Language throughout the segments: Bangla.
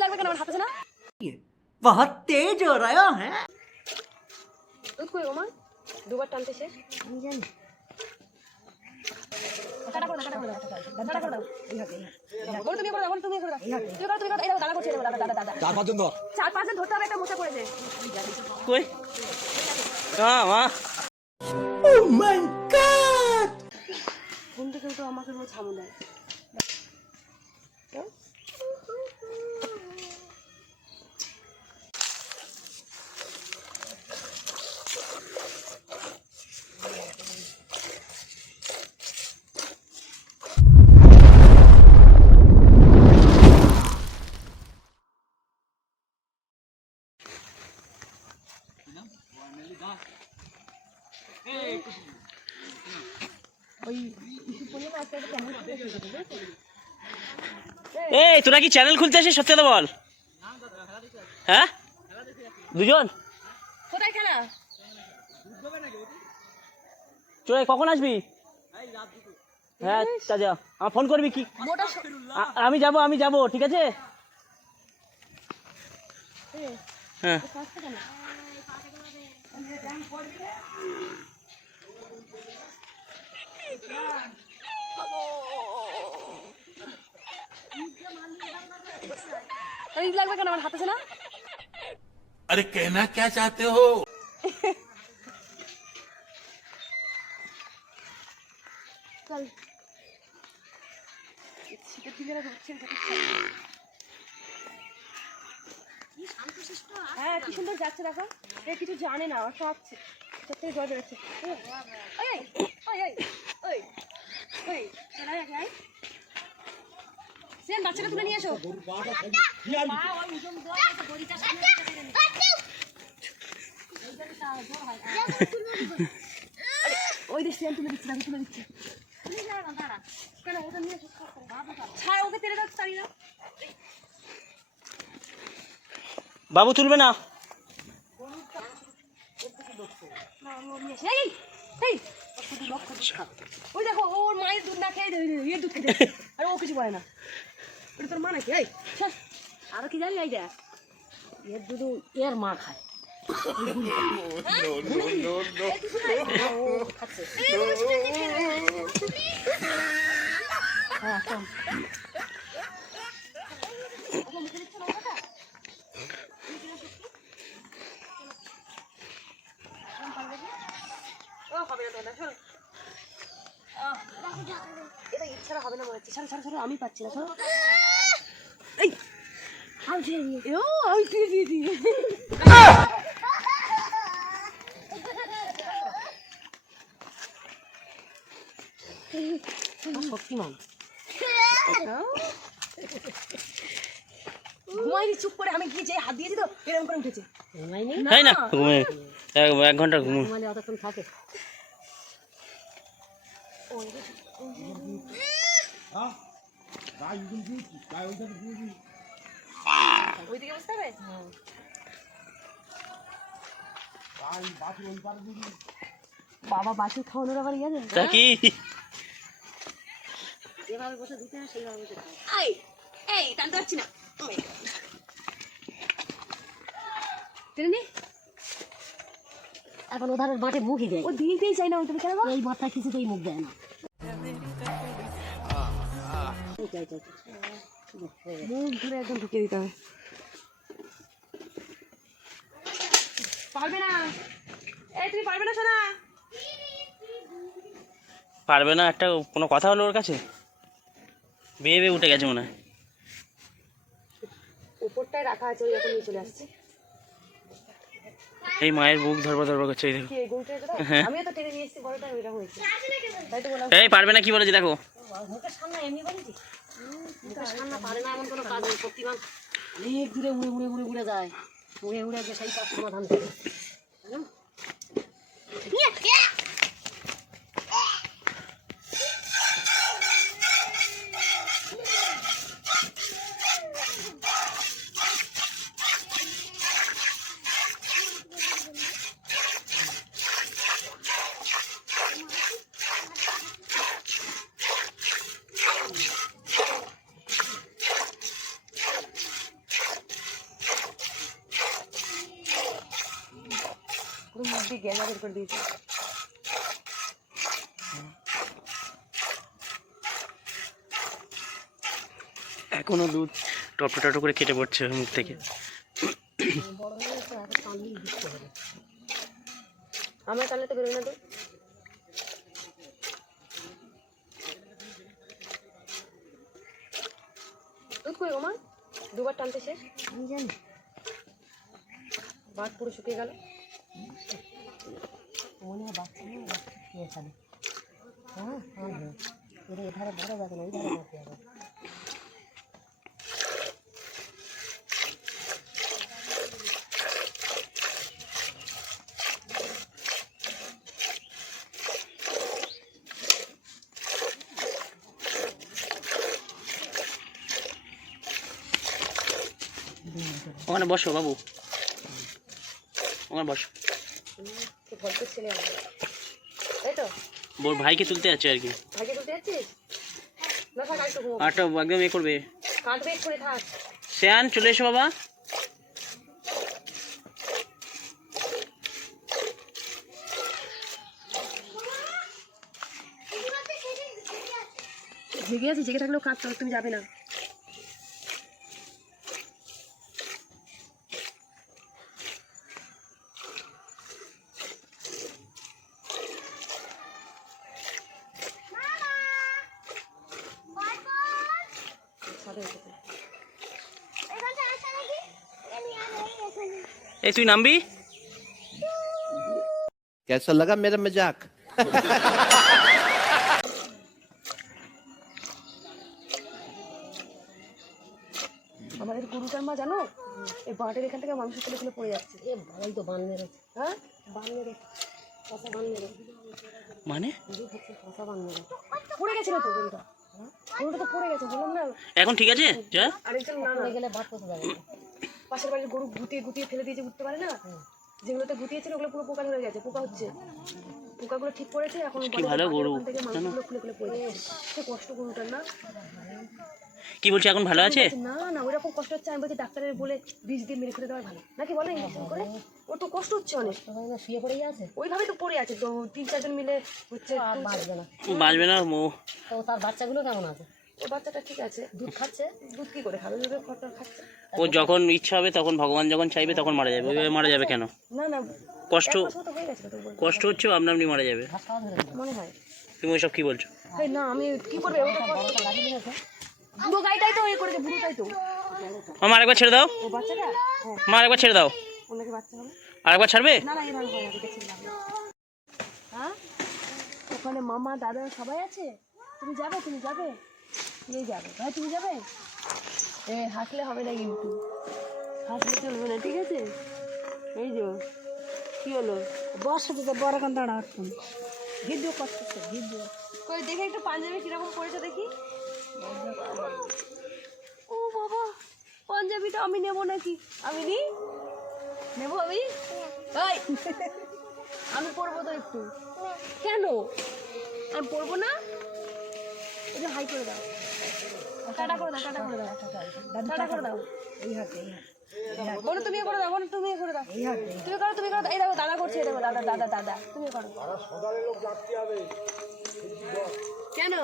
লাগবে কেন আমার হাতে না? बहुत तेज हो रहा है। দুধ কই ওমা? দুবার টানতে শেষ। আমি জানি। কাটা করে দাও। দাদা করে দাও। এই হাতে। বল তুমি করে দাও, বল তুমি করে দাও। তুমি করো এই দাদা করছে দাদা। 4-5 জন ধর। 4-5 জন ধরতে হবে, একটা মশা পড়েছে। কই? মা। Oh my God! ঘুম থেকে উঠে আমাকে রোজ হামু দেয়। এই তোরা কি চ্যানেল খুলতে আসিস? সত্যি কথা বল। হ্যাঁ, দুজন কোথায় খেলা? চলে কখন আসবি? হ্যাঁ যা, আমার ফোন করবি কি? আমি যাব, ঠিক আছে? হ্যাঁ লাগবে কেন আমার হাতে না? अरे कहना क्या चाहते हो? চল হ্যাঁ, কি সুন্দর যাচ্ছে দেখো। এ কিছু জানে না, সব সত্যি জল বেরোচ্ছে। বাচ্চাটা তুলে নিয়ে এসো। ওই দেশ তুলে দিচ্ছি, তুলে দিচ্ছি। ছাড় ওকে, তেলে দাও তাড়ি না। বাবু তুলবে না। ওই দেখো, ওর মায়ের দুধ না খেয়ে এর দুধ খেতে, আর ও কিছু বলে না। ওটা তোর মা নাকি? আরো কি জানি, এই দেখ এর দুধ এর মা খায়। এটা ইচ্ছাটা হবে না মনে হচ্ছে। ছাড়ো, আমি পাচ্ছি না। ছাড়ো, এই আমি দিয়ে শক্তিমান ঘুমাইনি, চুপ করে আমি গিয়ে যে হাত দিয়েছি তো এরকম করে উঠেছে। তাই না? ঘুমে 1 ঘন্টা ঘুমো। মানে অতক্ষণ থাকে। ওইদিকে বসতে হবে। বাবা বাছুর খাওয়ানোর আবার ইয়ে আছে কি? যেভাবে বসে দিতে হয় সেইভাবে বসে খাই। এই টানতে পারছি না। এখন ওধারের মাঠে মুখই দেয়, ও দিতেই চাই না। ওই কেন এই মাথা কিছুতেই মুখ দেয় না। মুখ ধরে একদম ঢুকিয়ে দিতে হবে। পারবে না, এই তুমি পারবে না সোনা। পারবে না? একটা কোনো কথা হলো ওর কাছে? বেয়ে উঠে গেছে মনে হয়। উপরটায় রাখা আছে, ওই এখন নিয়ে চলে আসছে। এই মায়ের বুক ধরবা করছে। এই দেখো। আমিও তো টেনে নিয়ে এসেছি, বড়টা ওইরকম হয়েছে। তাই তো বললাম। এই পারবে না কি বলেছি দেখো। মুখের সামনে এমনি বলেছি, মুখের সামনে পারে না এমন কোনো কাজ নেই। শক্তিমান অনেক দূরে উড়ে যায়, উড়ে গিয়ে সেই কাজ সমাধান করে। দিয়ে গ্যাস বের করে দিয়েছি। এখনো দুধ টপ টপ করে কেটে পড়ছে মুখ থেকে। বড় হয়ে গেছে, এখন টানলেই দিতে হবে। আমার টানলে তো বেরোয় না তো। দুধ কই গো মা? দুবার টানতে শেষ। আমি জানি বাট পুরো শুকিয়ে গেল। মনে হয় বাচ্চা নেই, বাচ্চা শুকিয়ে খাবে। হ্যাঁ হ্যাঁ, এটা এধারে বড় যাবে না, ওই ধারে বড় যাবে। ওখানে বসো বাবু, ওখানে বসো। গল্পের ছেলে আমার, তাই তো? ওর ভাইকে তুলতে যাচ্ছে আর কি। ভাইকে তুলতে যাচ্ছিস? না থাক, আরেকটু ঘুমো। আটটা একদম করবে। কাঁদবে করে থাক। শ্যান চলে এসো বাবা। জেগে আছি, জেগে থাকলেও কাঁদতে হবে, তুমি যাবে না। এই তুই নামবি? कैसा लगा मेरा मजाक? আমাদের গরুটার মা জানো, এই বাঁটের এখান থেকে মাংস তুলে তুলে পড়ে যাচ্ছে। এ ভাই তো বান মেরেছে। হ্যাঁ বান মেরেছে, কষা বান মেরেছে। মানে কষা বান মেরেছে, পড়ে গেছিল তো গরুটা। গরুটা তো পড়ে গেছে, বললাম না। এখন ঠিক আছে যা। আরেকজন না না গেলে বাদ করতে যাবে। পাশের বাড়ির গরু গুটিয়ে গুটিয়ে ফেলে দিয়েছে, উঠতে পারে না। যেগুলোতে গুটিয়েছিল ওগুলো পুরো পোকা ধরে গেছে, পোকা হচ্ছে। পোকাগুলো ঠিক করেছে, এখন কি ভালো গরু থেকে মাংসগুলো খুলে খুলে পড়ে যাচ্ছে। সে কষ্ট গরুটার না। কি বলছে এখন ভালো আছে? না না, ওইরকম কষ্ট হচ্ছে। আমি বলছি ডাক্তারের বলে বিষ দিয়ে মেরে ফেলে দেওয়া ভালো নাকি, বলে ইঞ্জেকশন করে। ওর তো কষ্ট হচ্ছে অনেক, শুয়ে পড়েই আছে, ওইভাবে তো পড়ে আছে। তো 3-4 জন মিলে হচ্ছে, বাঁচবে না, বাঁচবে না। তো তার বাচ্চাগুলো কেমন আছে? ওর বাচ্চাটা ঠিক আছে, দুধ খাচ্ছে। দুধ কি করে খাবে? দুধের খড়টা খাচ্ছে। ও যখন ইচ্ছা হবে তখন, ভগবান যখন চাইবে তখন মারা যাবে। ওইভাবে মারা যাবে কেন? না না, কষ্ট হয়ে গেছে তো, কষ্ট হচ্ছে, আপনা আপনি মারা যাবে মনে হয়। তুমি ওইসব কি বলছো? না আমি কি করবে, বুড়ো গাইটাই তো করেছে, বুড়োটাই তো। আমার আরেকবার ছেড়ে দাও, ও বাচ্চাটা, মা আরেকবার ছেড়ে দাও। ওনাকে বাচ্চা হবে আরেকবার ছাড়বে? না না, এভাবে হয় না, দেখেছিলাম। হ্যাঁ ওখানে মামা দাদা সবাই আছে। তুমি যাবে, তুমি যাবে, এই যাবে ভাই, তুমি যাবে। হাসলে হবে না কিন্তু, হাসলে চলবে না, ঠিক আছে? এই যে কি হলো, বর্ষাতে তো বড় কান দাঁড়া এখন ভিডিও করতেছে, ভিডিও কই দেখে একটু পাঞ্জাবি কিরকম পড়েছে দেখি। ও বাবা, পাঞ্জাবিটা আমি নেবো নাকি? আমি নি নেবো আমি? আমি পরবো তো একটু। কেন আমি পরবো না? এই যে হাই করে দাও, টাটা করে দাও, টাটা করে দাও, টাটা করে দাও। এই হাতে বলো, তুমি করে দাও, বলো তুমি করে দাও, তুমি করো, তুমি করো। এই দেখো দাদা করছে, এই দেখো দাদা, দাদা, দাদা, তুমি করো। কেন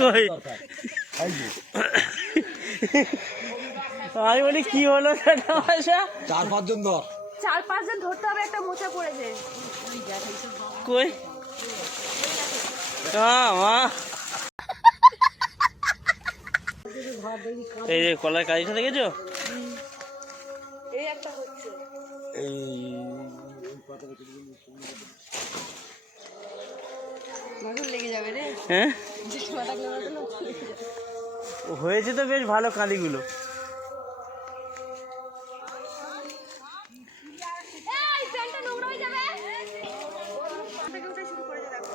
কই আমি বলি কি হলো, 4-5 জন ধর। 4-5 জন ধরতে হবে, একটা মোচা পড়েছে। কই মা, এই যে কলার কাজটা দেখেছো? এই একটা হচ্ছে, মাগুর লেগে যাবে রে। হ্যাঁ মাথা গেলে না, হয়েছে তো বেশ ভালো কালিগুলো। এই প্যান্টটা নোংরা হয়ে যাবে। থেকে উঠে শুরু করেছে দেখো।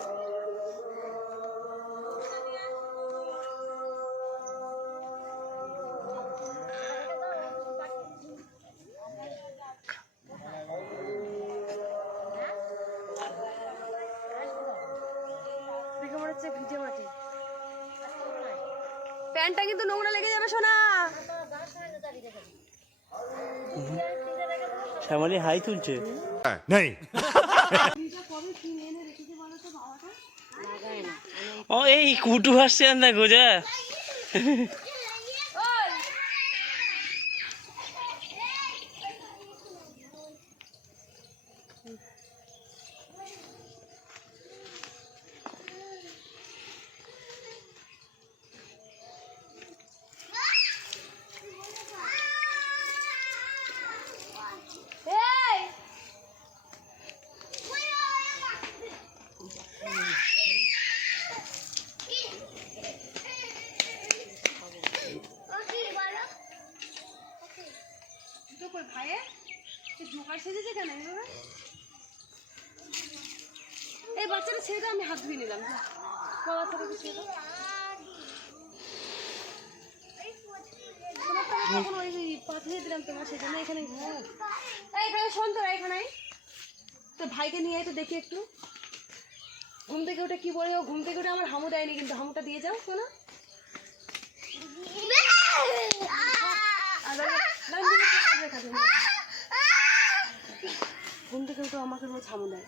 দেখে মনে হচ্ছে ভিজে মাটি। প্যান্টটা কিন্তু নোংরা লেগে যাবে সোনা। শ্যামলী হাই তুলছে। नहीं ও এই কুটু আসছে না গোজা। এই বাচ্চাটা ছেড়ে দাও, আমি হাত ধুয়ে নিলাম। বাচ্চাটাকে ছেড়ে দাও। তোমার তো আমি তখন ওই পাঠিয়ে দিলাম তোমার, সেজন্য এখানে এখানে শোন তোরা এখানে তো ভাইকে নিয়ে তো দেখি একটু। ঘুম থেকে ওটা কি বলে, ও ঘুম থেকে ওটা আমার হামু দেয়নি, কিন্তু হামুটা দিয়ে যাও শোনা। ঘুম থেকে ওটা আমাকে রোজ হামু দেয়।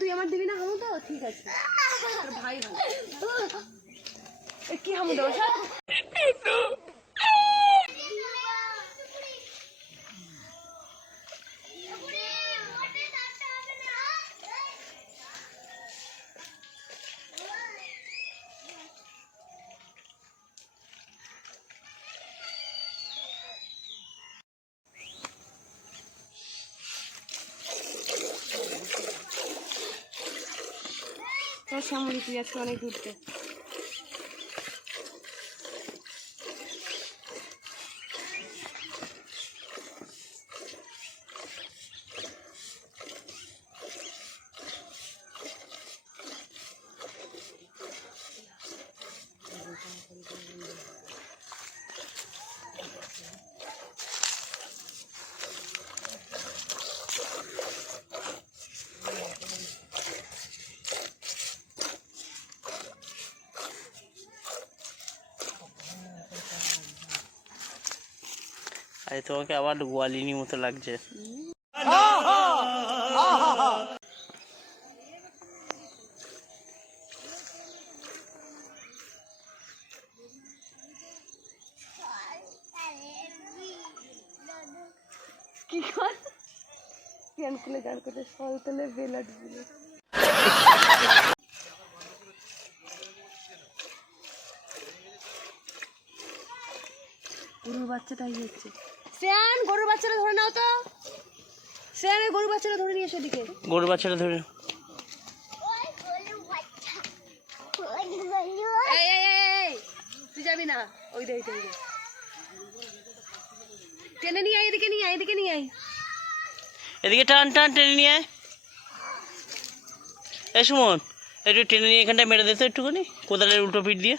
তুই আমার দিবি না হামু দাও? ঠিক আছে, ভাই কি হামু দাও? শ্যামলী তুই আজকে অনেক ঘুরতে। আরে তোমাকে আবার গোয়ালিনী মতো লাগছে। কি কর গান খুলে গান করতে ফল তোলে বেলা ডুবলে। গরুর বাচ্চাটাই হচ্ছে। শ্রেয়ান গরুর বাচ্চাটা ধরে নাও তো। শ্রেয়ান গরুর বাচ্চাটা ধরে নিয়ে এসো দিকে। গরুর বাচ্চাটা ধরে তুই যাবি না, ওই দে টেনে নিয়ে আয়, এদিকে নিয়ে আয়, এদিকে নিয়ে আয়, এদিকে টান টান টেনে নিয়ে আয়। এই সুমন একটু টেনে নিয়ে এখানটায় মেরে দিত একটুখানি কোদালের উল্টো পিঠ দিয়ে।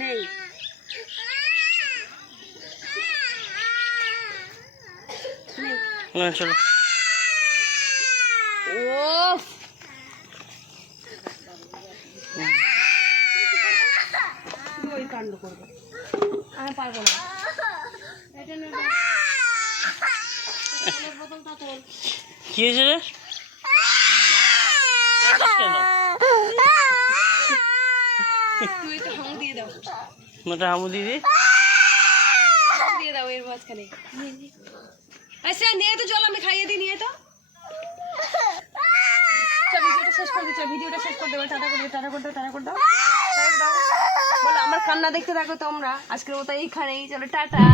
নেই চলো। ওই কাণ্ড করবো, আমি পারবো না। কি হয়েছে রে? তুই একটু হামু দিয়ে দাও, মোটা হামু দিদি দিয়ে দাও এর মাঝখানে। আচ্ছা নিয়ে তো জল আমি খাইয়ে দিই, নিয়ে তো ভিডিওটা শেষ করে দিচ্ছ, ভিডিওটা শেষ করে দেবো। টাটা করে টাটা করে দাও, টাটা করে দাও, বলো আমার কান্না দেখতে থাকো তোমরা। আজকের মতো এইখানেই, চলো টাটা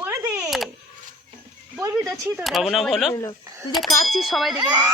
বলে দে। বলবি তো ছি তো বাবু নাম হলো? তুই যে কাঁদছিস সবাই দেখে নেবে।